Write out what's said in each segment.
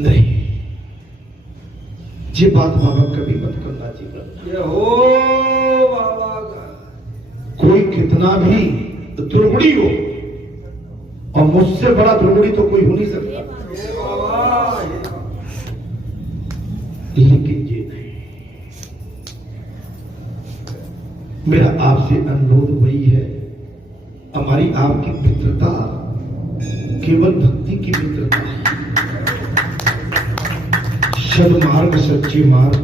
नहीं, ये बात बाबा कभी मत करना चाहिए। ये हो बाबा का कोई कितना भी दुर्गुणी हो, और मुझसे बड़ा दुर्गुणी तो कोई हो नहीं सकता, ये बाबा लेकिन ये नहीं। मेरा आपसे अनुरोध वही है, हमारी आपकी मित्रता केवल भक्ति की मित्रता है, सन्मार्ग सच्चे मार्ग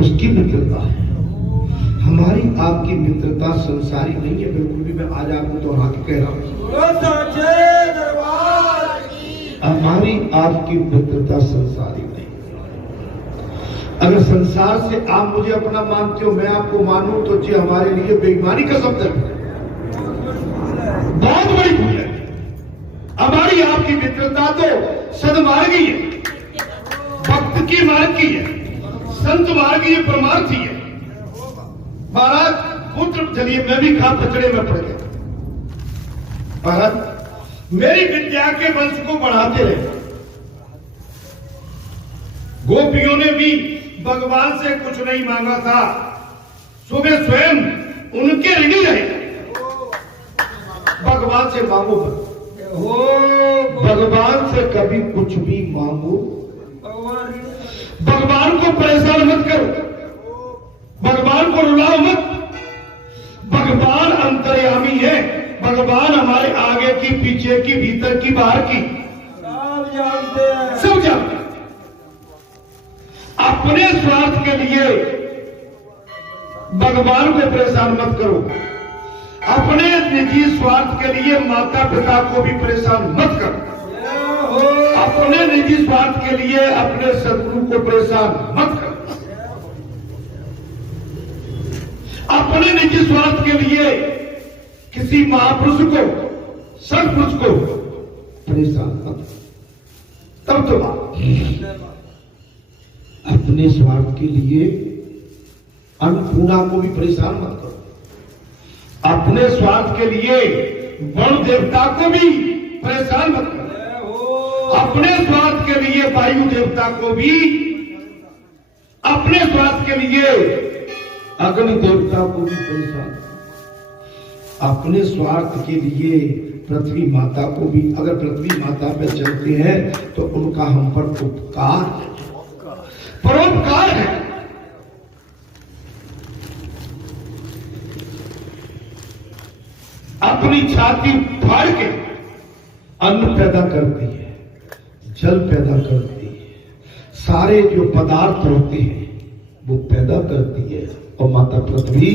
उसकी मित्रता है। हमारी आपकी मित्रता संसारी नहीं है बिल्कुल भी। मैं आज आपको दोहरा के कह रहा हूं, हमारी आपकी मित्रता संसारी नहीं। अगर संसार से आप मुझे अपना मानते हो, मैं आपको मानूं, तो ये हमारे लिए बेईमानी का शब्द है, बहुत बड़ी भूल है। हमारी आपकी मित्रता तो सदमार्गी है, भक्त की मार्ग की है, संत मार्ग की परमार्थी है। महाराज पुत्र चलिए, मैं भी खा पचड़े में पड़ गया। महाराज मेरी विद्या के वंश को बढ़ाते रहे। गोपियों ने भी भगवान से कुछ नहीं मांगा था, सुबह स्वयं उनके ऋणी रहे। भगवान से मांगो मत, भगवान से कभी कुछ भी मांगो, भगवान को परेशान मत करो, भगवान को रुलाओ मत। भगवान अंतर्यामी है, भगवान हमारे आगे की, पीछे की, भीतर की, बाहर की सब जानते हैं, सब जानते हैं। अपने स्वार्थ के लिए भगवान को परेशान मत करो, अपने निजी स्वार्थ के लिए माता पिता को भी परेशान मत करो, अपने निजी स्वार्थ के लिए अपने सदगुरु को परेशान मत करो, अपने निजी स्वार्थ के लिए किसी महापुरुष को, सत्पुरुष को परेशान मत करो। तब तो बात, अपने स्वार्थ के लिए अन्नपूर्णा को भी परेशान मत करो, अपने स्वार्थ के लिए वरुण देवता को भी परेशान मत करो, अपने स्वार्थ के लिए वायु देवता को भी, अपने स्वार्थ के लिए अग्नि देवता को भी परेशान, अपने स्वार्थ के लिए पृथ्वी माता को भी। अगर पृथ्वी माता पे चलते हैं तो उनका हम पर उपकार, परोपकार है। अपनी छाती फाड़ के अन्न पैदा करती है, जल पैदा करती है, सारे जो पदार्थ होते हैं वो पैदा करती है, और माता पृथ्वी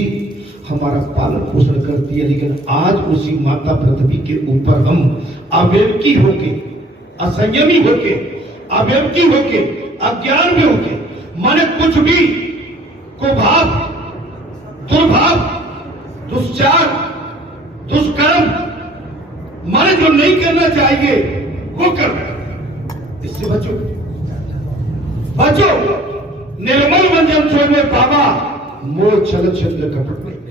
हमारा पालन पोषण करती है। लेकिन आज उसी माता पृथ्वी के ऊपर हम अविवेकी होके, असंयमी होके, अविवेकी होके, अज्ञान में होके, माने कुछ भी कुभाव, दुर्भाव, दुष्चार, दुष्कर्म, माने जो नहीं करना चाहिए वो करना। इससे बचो, बचो। निर्मल मंजन छोड़े बाबा, मोह छल छंद कपट नहीं।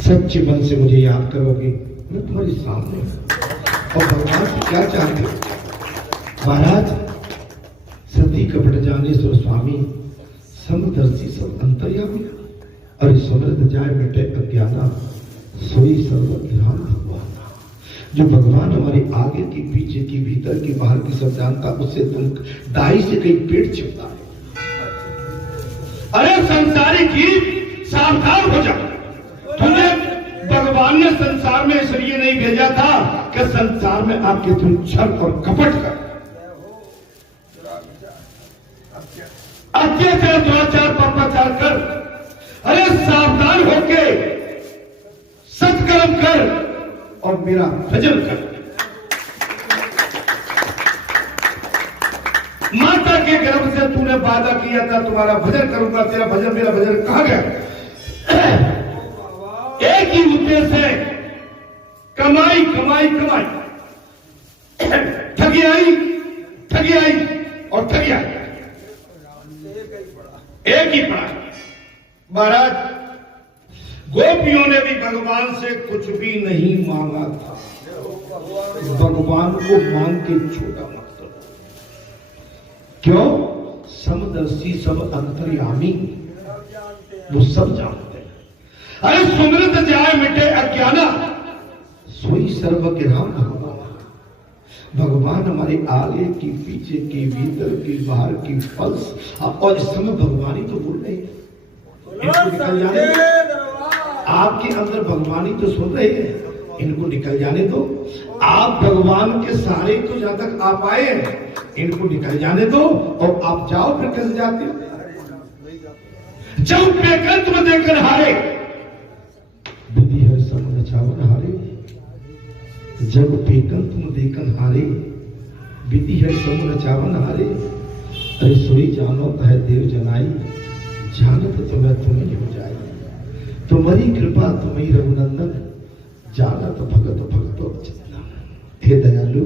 सच्चे मन से मुझे याद करोगे, मैं तुम्हारे सामने। और भगवान से क्या चाहते हो? महाराज सती कपट जाने सो स्वामी, समदर्शी सब अंतर्यामी। अरे समृद्ध जाय मिटे अज्ञाना, सोई सर्व ध्यान भगवान। जो भगवान हमारे आगे की, पीछे की, भीतर की, बाहर की सब जानता, उससे तुम दाई से कहीं पेट छिपता है। अरे संसारी जीव सावधान हो जाओ। तुझे भगवान ने संसार में इसलिए नहीं भेजा था कि संसार में आके तुम छल और कपट कर, अत्याचार, दुराचार, पापाचार कर। अरे सावधान होके सत्कर्म कर और मेरा भजन कर। माता के गर्भ से तूने वादा किया था तुम्हारा भजन करूंगा, तेरा भजन, मेरा भजन कहां गया? एक ही उद्देश्य है, कमाई कमाई कमाई, ठगी आई, ठगी आई और ठगी आई, एक ही पड़ा। महाराज गोपियों ने भी भगवान से कुछ भी नहीं मांगा था। भगवान को मांग के छोटा मत करो। क्यों? समदर्शी सब अंतर्यामी, वो सब जानते हैं। अरे सुमृत जाए मिटे अज्ञाना, सोई सर्वज्ञ राम भगवान। भगवान हमारे आगे की, पीछे की, भीतर की, बाहर की, पल्स, और इस समय भगवान ही तो बोल रहे हैं। इनको निकल जाने दो, आपके अंदर भगवान ही तो सुन रहे हैं, इनको निकल जाने दो। आप भगवान के सहारे तो जहां तक आप आए हैं, इनको निकल जाने दो। और आप जाओ, फिर कैसे जाते हो? जब पेकर तुम देकर हारे, विधि है समझ चावन हारे। जब पेकर तुम देकर हारे, विधि है समझ चावन हारे। अरे सोई जानो है देव जनाई, जानत तुम्हें तुम्हें हो जाए। तुम्हारी कृपा तुम्हें रघुनंदन, जानत भगत भगतो चिंतन। हे दयालु,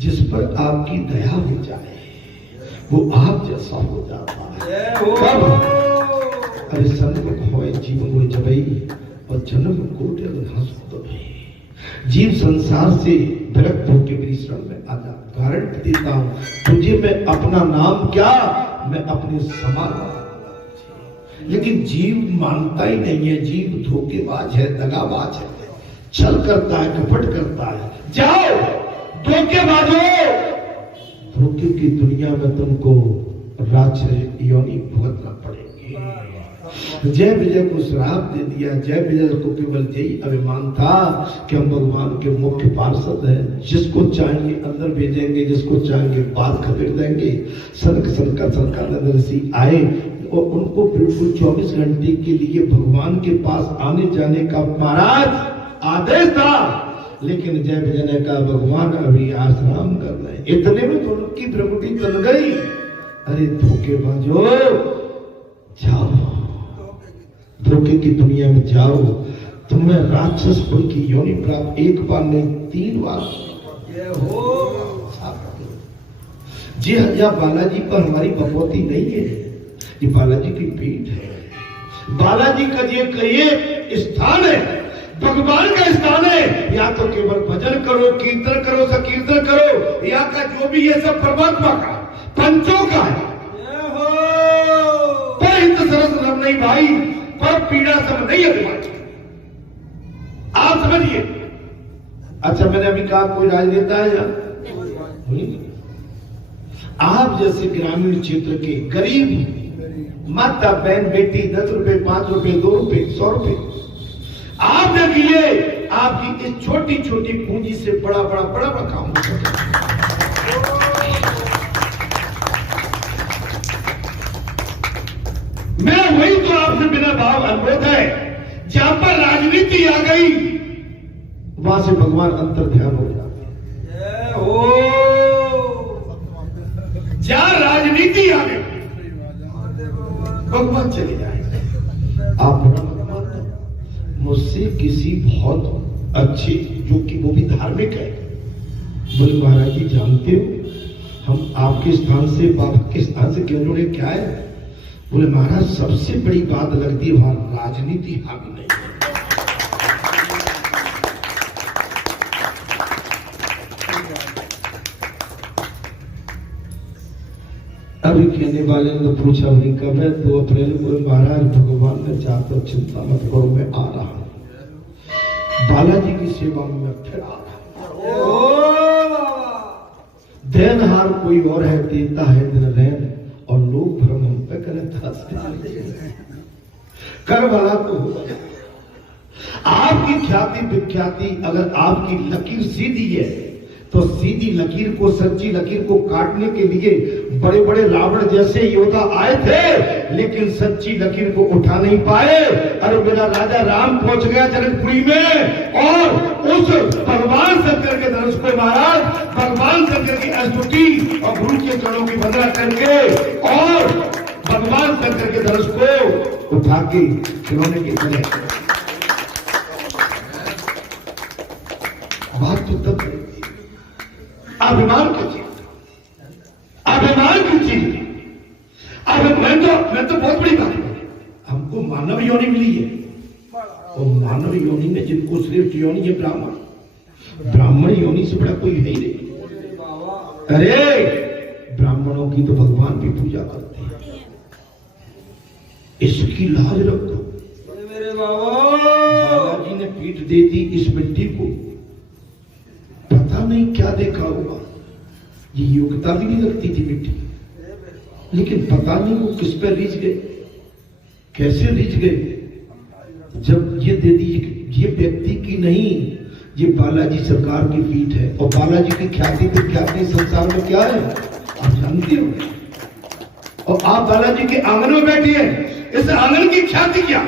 जिस पर आपकी दया हो जाए वो आप जैसा हो जाता है। कब? अरे सन्मुख होए जीवन में जबई, और जन्म कोटि हंसत भई। जीव संसार से विरक्त होकर मेरी शरण में आ जा। गारंटी देता हूं तुझे मैं अपना नाम क्या, मैं अपने समान। लेकिन जीव मानता ही नहीं है, जीव धोखेबाज है, दगाबाज है, छल करता है, कपट करता है। जाओ धोखेबाजो, धोखे की दुनिया में तुमको राक्षस योनि भुगतना पड़ेगी। जय विजय को श्राप दे दिया। जय विजय को केवल यही अभिमान था कि हम भगवान के मुख्य पार्षद हैं, जिसको चाहेंगे अंदर भेजेंगे, जिसको चाहेंगे बात खदेड़ देंगे। सनकादिक ऋषि आए और उनको बिल्कुल 24 घंटे के लिए भगवान के पास आने जाने का महाराज आदेश था। लेकिन जय विजय ने कहा भगवान अभी आश्राम कर रहे हैं। इतने में तो उनकी भ्रमटी तन गई। अरे धोखेबाजो, जाओ धोखे की दुनिया में जाओ, तुम्हें राक्षस कुल की योनि प्राप्त, एक बार नहीं 3 बार। जी हाँ, बालाजी पर हमारी बपौती नहीं है, ये बालाजी की पीठ है। बालाजी का ये स्थान है, भगवान का स्थान है। या तो केवल भजन करो, कीर्तन करो, संकीर्तन करो, या का जो भी ये सब परमात्मा का, पंचों का है। पर हित सरस रम नहीं भाई, पर पीड़ा सब नहीं है। आप समझिए। अच्छा, मैंने अभी कहा कोई राजनेता है यहाँ? आप जैसे ग्रामीण क्षेत्र के गरीब माता बहन बेटी 10 रुपए, 5 रुपए, 2 रुपए, 100 रुपए, आप देखिए आपकी इस छोटी छोटी पूंजी से बड़ा काम हो सकता है। मैं वही तो आपसे बिना भाव अनुरोध है, जहां पर राजनीति आ गई वहां से भगवान अंतर ध्यान हो जाते हैं। जहां राजनीति आ गई भगवान चले जाएंगे। आप मुझसे किसी बहुत अच्छे, जो कि वो भी धार्मिक है, बोले महाराज जी जानते हो हम आपके स्थान से बाबा के स्थान से क्यों जुड़े, क्या है? बोले महाराज सबसे बड़ी बात लगती है वहां राजनीति हावी नहीं। अभी कहने वाले ने तो पूछा भाई कब है? 2 अप्रैल को। महाराज भगवान ने चाहते चिंता मत करो, मैं आ रहा हूं बालाजी की सेवा में, मैं फिर आ रहा हूं। देनहार कोई और है, देता है दिन रैन, और लोग भ्रम हम पे करता कर वाला तो होगा। आपकी ख्याति विख्याति, अगर आपकी लकीर सीधी है तो सीधी लकीर को, सच्ची लकीर को काटने के लिए बड़े बड़े रावण जैसे योद्धा आए थे, लेकिन सच्ची लकीर को उठा नहीं पाए। अरे मेरा राजा राम पहुंच गया जनकपुरी में, और उस भगवान शंकर के धनुष पे महाराज भगवान शंकर की स्तुति और गुरु के चरणों की वंदना करके, और भगवान शंकर के धनुष को उठा के खिलौने की तरह बात तो तब अभिमान की चीज, अभिमान की चीज। अब मैं तो बहुत बड़ी बात है, हमको मानव योनि मिली है, और मानव योनि में जिनको श्रेष्ठ योनि है ब्राह्मण, ब्राह्मण योनि से बड़ा कोई है ही नहीं। अरे ब्राह्मणों भगवानों की तो भगवान भी पूजा करते हैं। इसकी लाज रखो। मेरे बाबा बालाजी ने पीठ दे दी इस मिट्टी को, पता नहीं क्या देखा होगा। ये योग्यता भी नहीं रखती थी मिट्टी, लेकिन पता नहीं वो किस पे रिझ गए, कैसे रिझ गए। जब ये दे दी, ये व्यक्ति की नहीं, ये बालाजी सरकार की पीठ है। और बालाजी की ख्याति तो ख्याति संसार में क्या है आप जानते हो। और आप बालाजी के आंगन में बैठी है, इस आंगन की ख्याति क्या।